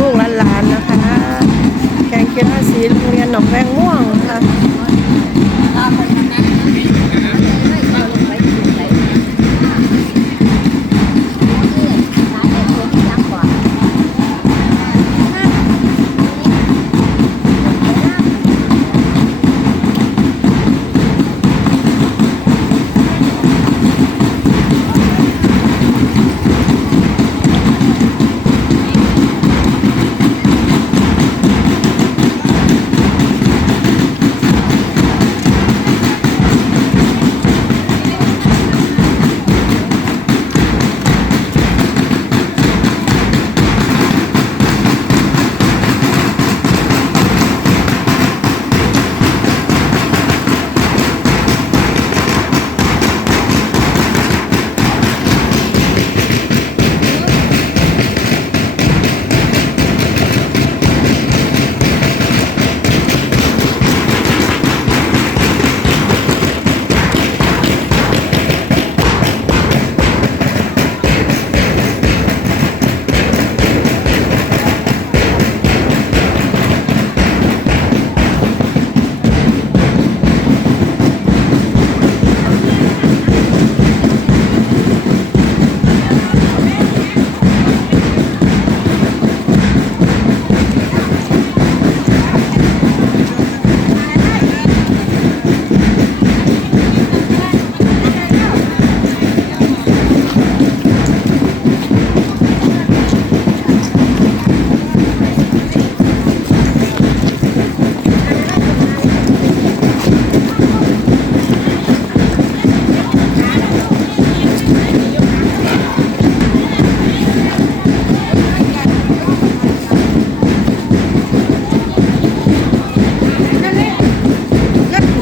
ลูกๆหลานๆนะคะแกงเกีฬาสีโรงเรียนหนองแวงม่วงะค่ะ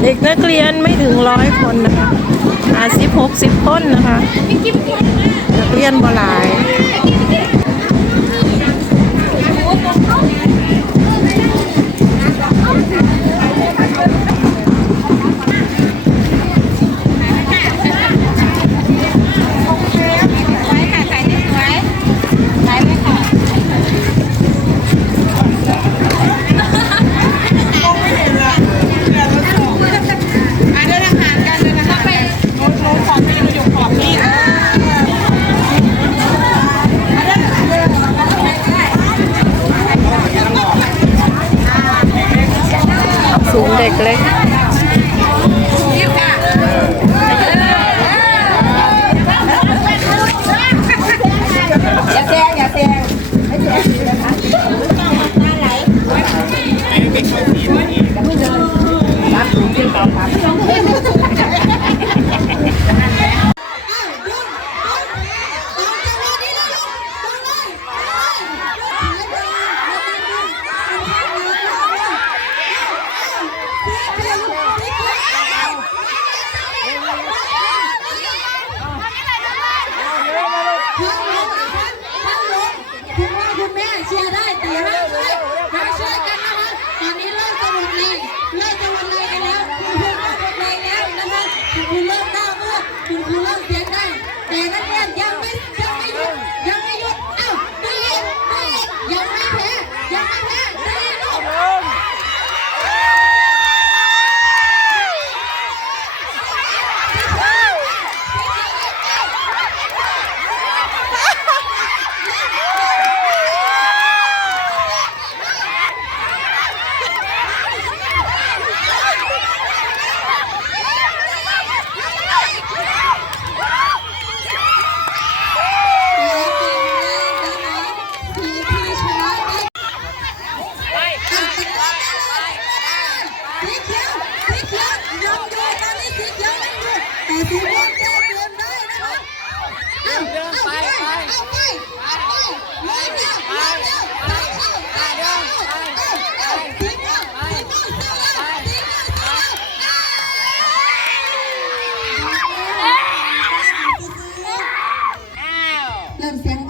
เด็กนักเรียนไม่ถึงร้อยคนนะคะอาสิบหกสิบคนนะคะ นักเรียนบ่หลาย สู la